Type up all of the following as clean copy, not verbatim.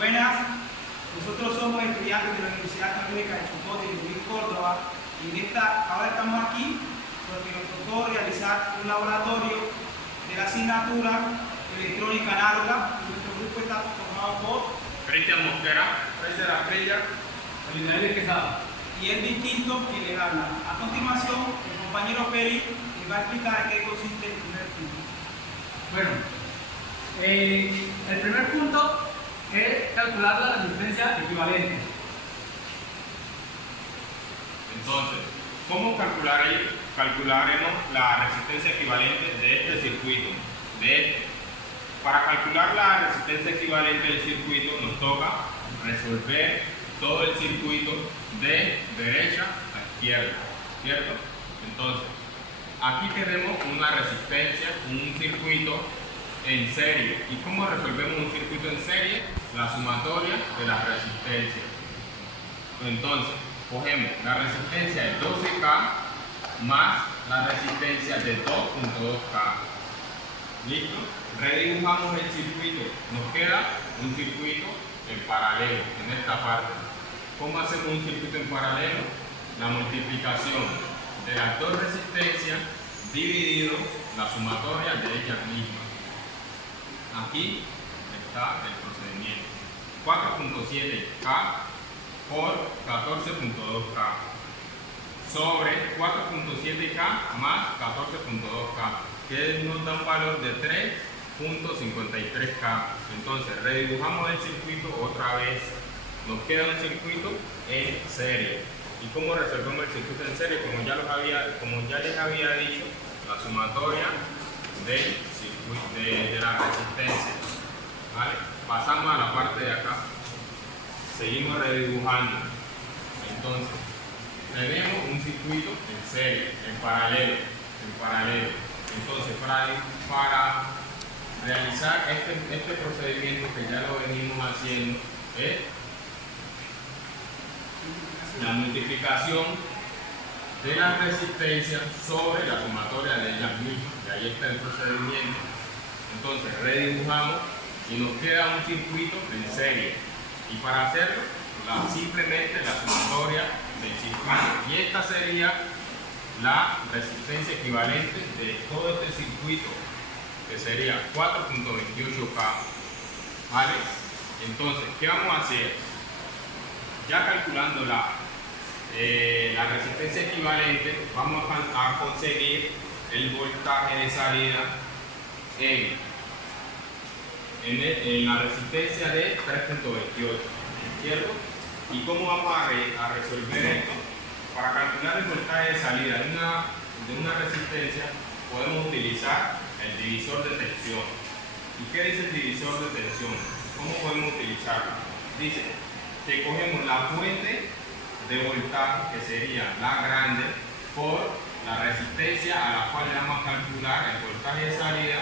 Buenas, nosotros somos estudiantes de la Universidad Católica de Chocó de Luis Córdoba y ahora estamos aquí porque nos tocó realizar un laboratorio de la asignatura electrónica análoga. Nuestro grupo está formado por Cristian Mosquera, Fraser Aprella, Alindael Quesada y el distinto quien les habla. A continuación, el compañero Félix les va a explicar en qué consiste el primer punto. Bueno, el primer punto es calcular la resistencia equivalente. Entonces, ¿cómo calcularemos la resistencia equivalente de este circuito? Para calcular la resistencia equivalente del circuito nos toca resolver todo el circuito de derecha a izquierda, ¿cierto? Entonces, aquí tenemos una resistencia, un circuito en serie. ¿Y cómo resolvemos un circuito en serie? La sumatoria de las resistencias. Entonces, cogemos la resistencia de 12K más la resistencia de 2.2K. ¿Listo? Redibujamos el circuito. Nos queda un circuito en paralelo, en esta parte. ¿Cómo hacemos un circuito en paralelo? La multiplicación de las dos resistencias dividido la sumatoria de ellas mismas. Aquí está el procedimiento. 4.7K por 14.2K sobre 4.7K más 14.2K, que nos da un valor de 3.53K. Entonces redibujamos el circuito otra vez. Nos queda un circuito en serie. ¿Y cómo resolvemos el circuito en serie? Como ya les había dicho, la sumatoria del circuito de la resistencia. ¿Vale? Pasamos a la parte de acá. Seguimos redibujando. Entonces, tenemos un circuito en serie, en paralelo. Entonces, para realizar este procedimiento que ya lo venimos haciendo, es la multiplicación de las resistencias sobre la sumatoria de ellas mismas. Y ahí está el procedimiento. Entonces, redibujamos y nos queda un circuito en serie. Y para hacerlo, simplemente la sumatoria del circuito. Y esta sería la resistencia equivalente de todo este circuito, que sería 4.28K. ¿Vale? Entonces, ¿qué vamos a hacer? Ya calculando la resistencia equivalente, vamos a conseguir el voltaje de salida en la resistencia de 3.28, ¿cierto? ¿Y cómo vamos a resolver esto? Para calcular el voltaje de salida de una resistencia, podemos utilizar el divisor de tensión. ¿Y qué dice el divisor de tensión? ¿Cómo podemos utilizarlo? Dice que cogemos la fuente de voltaje, que sería la grande, por la resistencia a la cual le vamos a calcular el voltaje de salida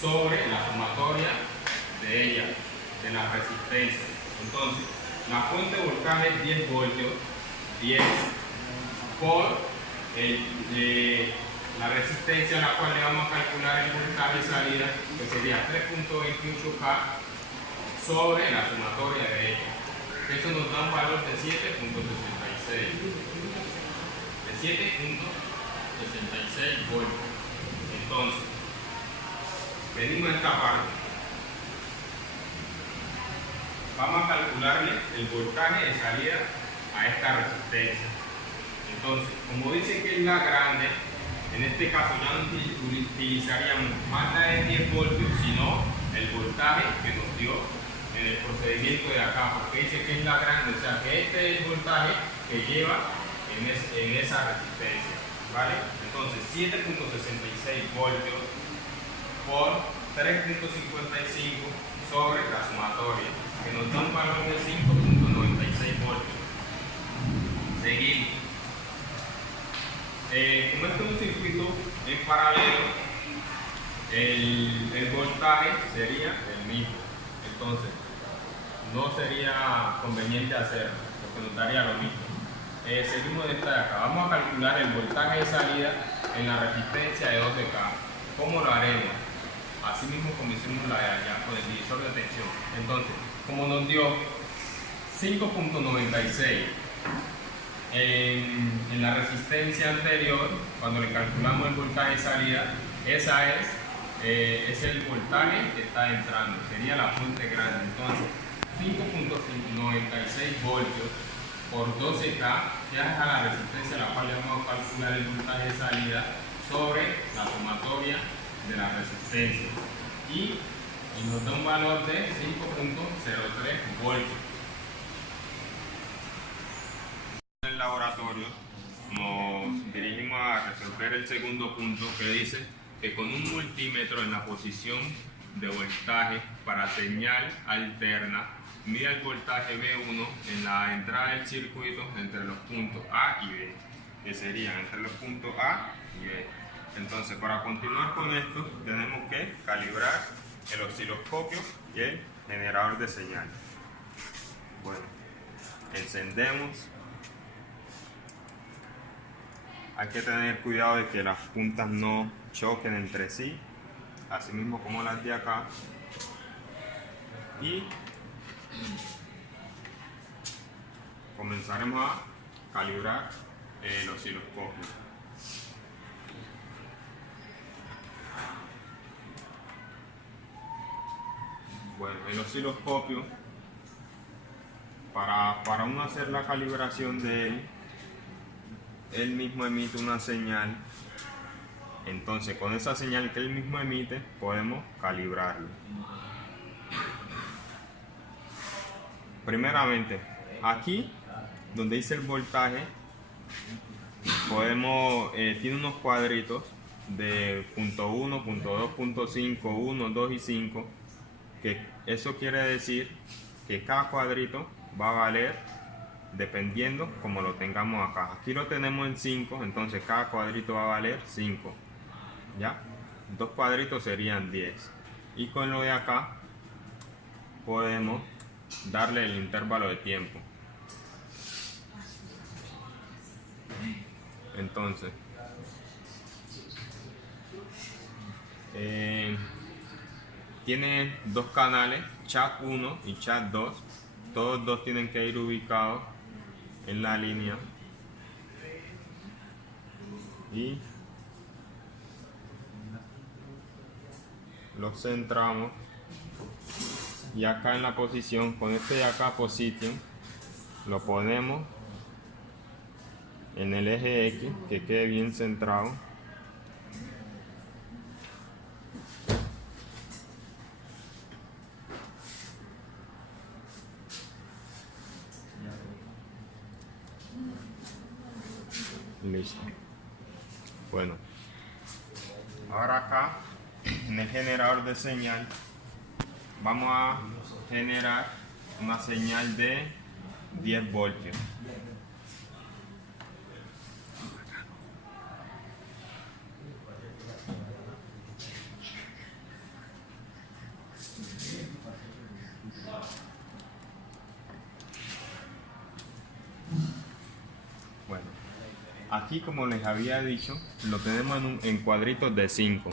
sobre la sumatoria de ella, de la resistencia. Entonces, la fuente de voltaje es 10 voltios, 10 por la resistencia a la cual le vamos a calcular el voltaje de salida, que sería 3.28K sobre la sumatoria de ella. Eso nos da un valor de 7.66. De 7.66 voltios. Entonces, venimos a esta parte. Vamos a calcularle el voltaje de salida a esta resistencia. Entonces, como dice que es la grande, en este caso ya no utilizaríamos más la de 10 voltios, sino el voltaje que nos dio en el procedimiento de acá, porque dice que es la grande, o sea que este es el voltaje que lleva en esa resistencia, ¿vale? Entonces 7.66 voltios por 3.55 sobre la sumatoria, que nos da un valor de 5.96 voltios. Seguimos. Como este es un circuito en paralelo, el voltaje sería el mismo. Entonces, no sería conveniente hacerlo, porque nos daría lo mismo. Seguimos de esta de acá. Vamos a calcular el voltaje de salida en la resistencia de 12K. ¿Cómo lo haremos? así mismo como hicimos la de allá con el divisor de tensión. Entonces, como nos dio 5.96 en la resistencia anterior, cuando le calculamos el voltaje de salida, esa es el voltaje que está entrando, sería la fuente grande. Entonces, 5.96 voltios por 12K ya es a la resistencia a la cual le vamos a calcular el voltaje de salida sobre la sumatoria de la resistencia y nos da un valor de 5.03 voltios. En el laboratorio nos dirigimos a resolver el segundo punto, que dice que con un multímetro en la posición de voltaje para señal alterna mide el voltaje V1 en la entrada del circuito entre los puntos A y B, que serían entre los puntos A y B. Entonces, para continuar con esto, tenemos que calibrar el osciloscopio y el generador de señal. Bueno, encendemos. Hay que tener cuidado de que las puntas no choquen entre sí, así mismo como las de acá. Y comenzaremos a calibrar el osciloscopio. Bueno, el osciloscopio, para uno hacer la calibración de él mismo emite una señal. Entonces, con esa señal que él mismo emite, podemos calibrarlo. Primeramente, aquí donde dice el voltaje, tiene unos cuadritos de punto 1, punto 2, punto 5, 1, 2 y 5, que eso quiere decir que cada cuadrito va a valer dependiendo como lo tengamos acá. Aquí lo tenemos en 5, entonces cada cuadrito va a valer 5. ¿Ya? Dos cuadritos serían 10. Y con lo de acá podemos darle el intervalo de tiempo. Entonces, tiene dos canales, chat 1 y chat 2. Todos dos tienen que ir ubicados en la línea. Y los centramos. Y acá en la posición, con este de acá position, lo ponemos en el eje X, que quede bien centrado. Listo. Bueno, ahora acá en el generador de señal vamos a generar una señal de 10 voltios. Bueno, aquí, como les había dicho, lo tenemos en cuadritos de 5.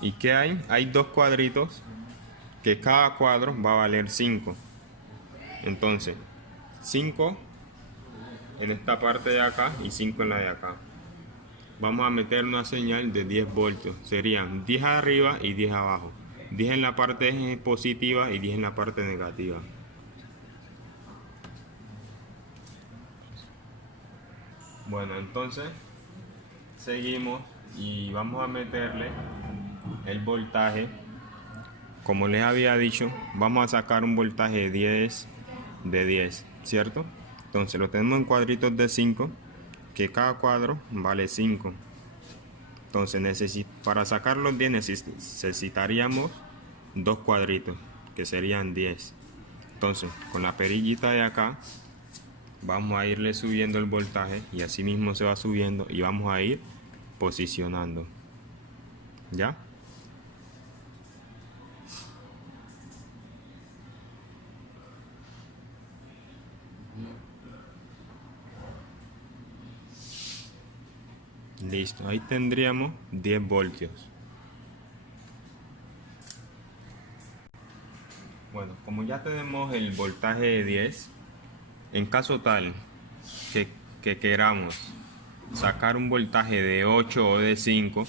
¿Y qué hay? Hay dos cuadritos que cada cuadro va a valer 5. Entonces, 5 en esta parte de acá y 5 en la de acá. Vamos a meter una señal de 10 voltios. Serían 10 arriba y 10 abajo. 10 en la parte positiva y 10 en la parte negativa. Bueno, entonces seguimos y vamos a meterle el voltaje. Como les había dicho, vamos a sacar un voltaje de 10, ¿cierto? Entonces lo tenemos en cuadritos de 5, que cada cuadro vale 5. Entonces para sacar los 10 necesitaríamos dos cuadritos, que serían 10. Entonces, con la perillita de acá vamos a irle subiendo el voltaje, y así mismo se va subiendo, y vamos a ir posicionando. ¿Ya? Listo, ahí tendríamos 10 voltios. Bueno, como ya tenemos el voltaje de 10, en caso tal que queramos sacar un voltaje de 8 o de 5,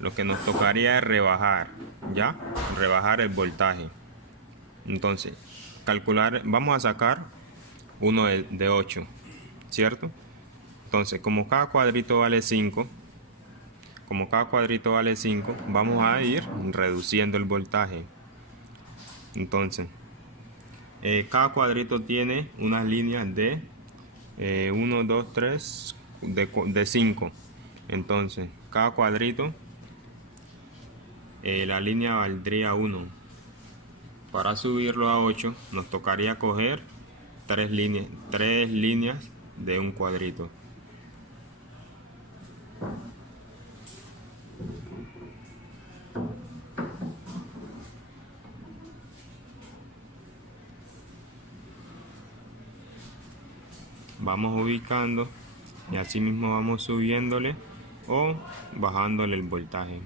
lo que nos tocaría es rebajar el voltaje. Entonces, calcular, vamos a sacar uno de 8, ¿cierto? Entonces, como cada cuadrito vale 5, vamos a ir reduciendo el voltaje. Entonces, cada cuadrito tiene unas líneas de 1, 2, 3, de 5. Entonces, cada cuadrito, la línea valdría 1. Para subirlo a 8, nos tocaría coger 3 líneas de un cuadrito. Vamos ubicando y así mismo vamos subiéndole o bajándole el voltaje.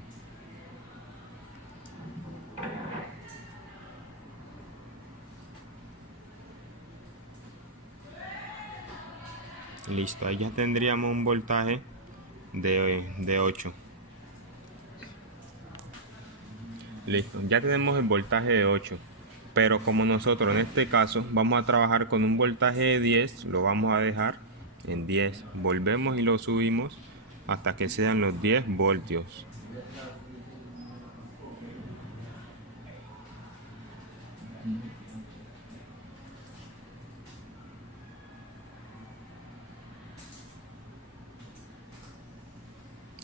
Listo, ahí ya tendríamos un voltaje de 8. Listo, ya tenemos el voltaje de 8. Pero como nosotros en este caso vamos a trabajar con un voltaje de 10, lo vamos a dejar en 10. Volvemos y lo subimos hasta que sean los 10 voltios.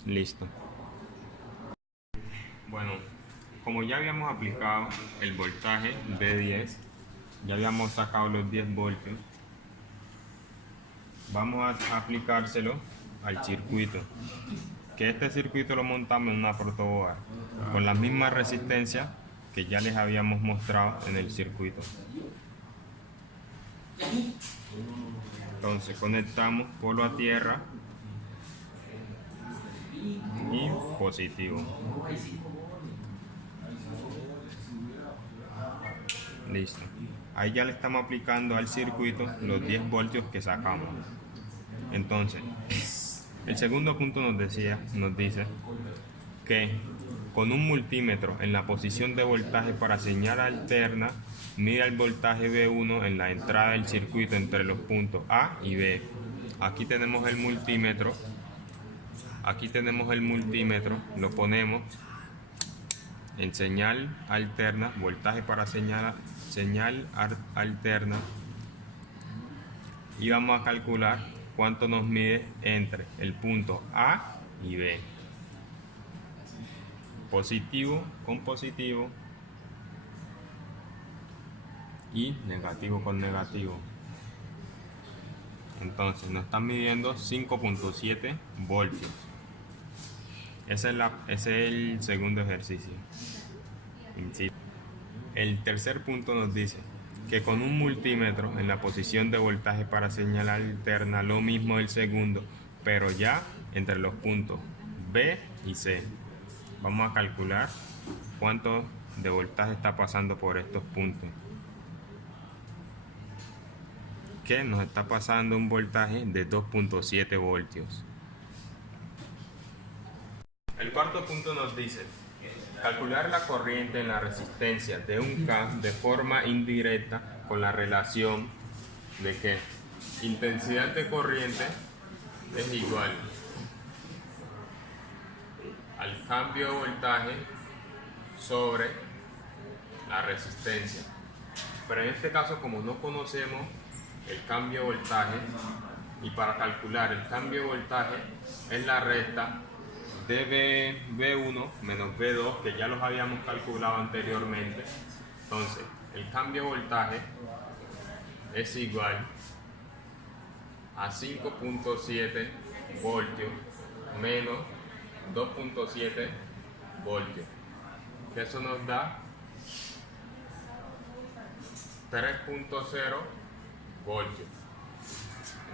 Listo. Bueno, como ya habíamos aplicado el voltaje de 10, ya habíamos sacado los 10 voltios, vamos a aplicárselo al circuito. Que este circuito lo montamos en una protoboard con la misma resistencia que ya les habíamos mostrado en el circuito. Entonces conectamos polo a tierra y positivo. Listo. Ahí ya le estamos aplicando al circuito los 10 voltios que sacamos. Entonces, el segundo punto nos dice que con un multímetro en la posición de voltaje para señal alterna, mida el voltaje V1 en la entrada del circuito entre los puntos A y B. Aquí tenemos el multímetro. Lo ponemos en señal alterna, voltaje para señal alterna, y vamos a calcular cuánto nos mide entre el punto A y B. Positivo con positivo y negativo con negativo. Entonces nos están midiendo 5.7 voltios. Ese es el segundo ejercicio. El tercer punto nos dice que con un multímetro en la posición de voltaje para señal alterna, lo mismo del segundo, pero ya entre los puntos B y C. Vamos a calcular cuánto de voltaje está pasando por estos puntos. Que nos está pasando un voltaje de 2.7 voltios. El cuarto punto nos dice calcular la corriente en la resistencia de un K de forma indirecta con la relación de que intensidad de corriente es igual al cambio de voltaje sobre la resistencia. Pero en este caso, como no conocemos el cambio de voltaje, y para calcular el cambio de voltaje es la resta de V1 menos V2, que ya los habíamos calculado anteriormente. Entonces el cambio de voltaje es igual a 5.7 voltios menos 2.7 voltios, que eso nos da 3.0 voltios.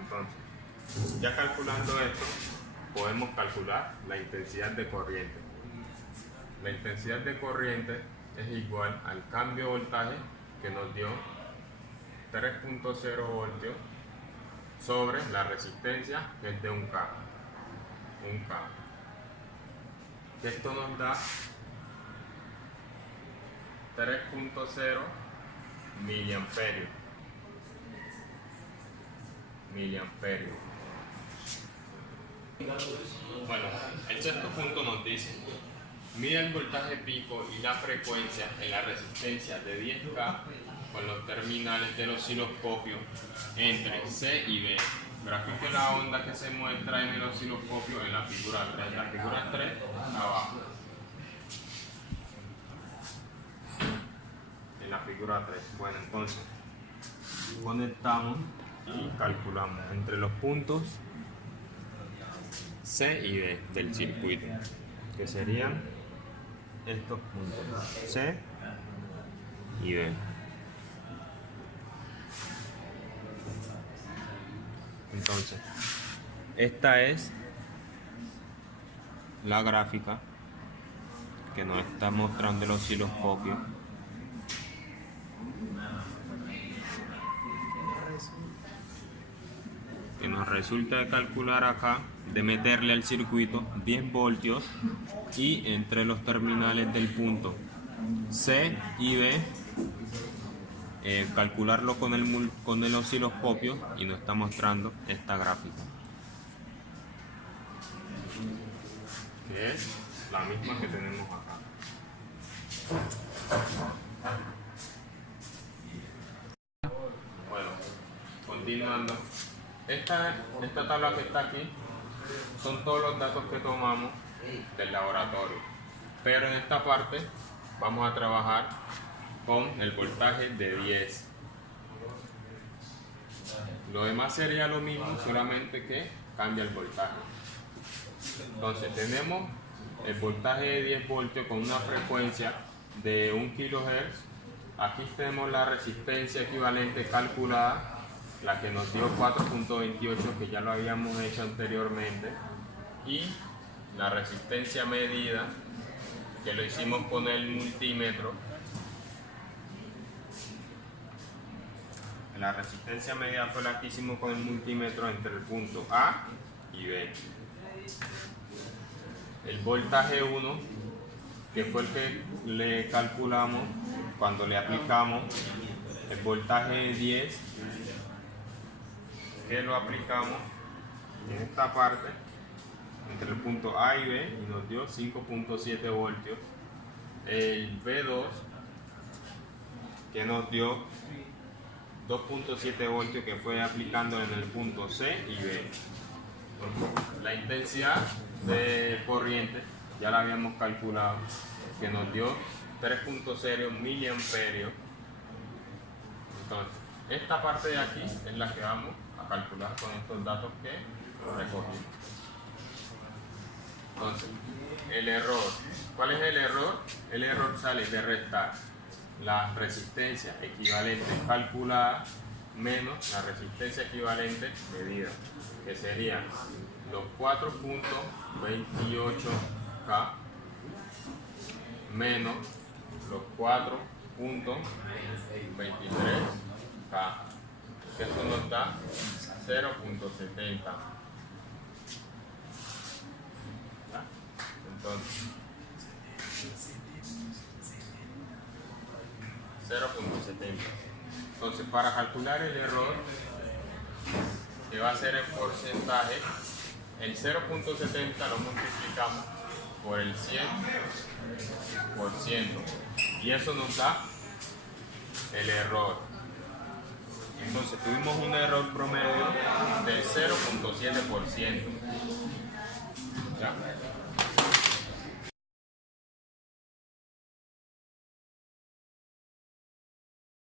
Entonces, ya calculando esto, podemos calcular la intensidad de corriente. La intensidad de corriente es igual al cambio de voltaje, que nos dio 3.0 voltios sobre la resistencia, que es de 1K. Esto nos da 3.0 miliamperios. Bueno, el sexto punto nos dice: mide el voltaje pico y la frecuencia en la resistencia de 10K con los terminales del osciloscopio entre C y B. Grafique la onda que se muestra en el osciloscopio en la figura 3. La figura 3 abajo. En la figura 3. Bueno, entonces conectamos y calculamos entre los puntos C y B del circuito, que serían estos puntos C y B. Entonces, esta es la gráfica que nos está mostrando el osciloscopio. Que nos resulta de calcular acá, de meterle al circuito 10 voltios y entre los terminales del punto C y B calcularlo con el osciloscopio, y nos está mostrando esta gráfica, que es la misma que tenemos acá. Bueno, continuando, esta tabla que está aquí son todos los datos que tomamos del laboratorio, pero en esta parte vamos a trabajar con el voltaje de 10. Lo demás sería lo mismo, solamente que cambia el voltaje. Entonces tenemos el voltaje de 10 voltios con una frecuencia de 1 kHz. Aquí tenemos la resistencia equivalente calculada, la que nos dio 4.28, que ya lo habíamos hecho anteriormente, y la resistencia medida, que lo hicimos con el multímetro. La resistencia medida fue la que hicimos con el multímetro entre el punto A y B. El voltaje 1, que fue el que le calculamos cuando le aplicamos el voltaje 10, que lo aplicamos en esta parte entre el punto A y B y nos dio 5.7 voltios. El B2, que nos dio 2.7 voltios, que fue aplicando en el punto C y B. La intensidad de corriente ya la habíamos calculado, que nos dio 3.0 miliamperios. Entonces, esta parte de aquí es la que vamos a calcular con estos datos que recogimos. Entonces, el error. ¿Cuál es el error? El error sale de restar la resistencia equivalente calculada menos la resistencia equivalente medida, que serían los 4.28K menos los 4.23K, que eso nos da 0.70. Entonces, 0.70. Entonces, para calcular el error, que va a ser en porcentaje, el 0.70 lo multiplicamos por el 100%, y eso nos da el error. Entonces tuvimos un error promedio del 0.7%. ¿Ya?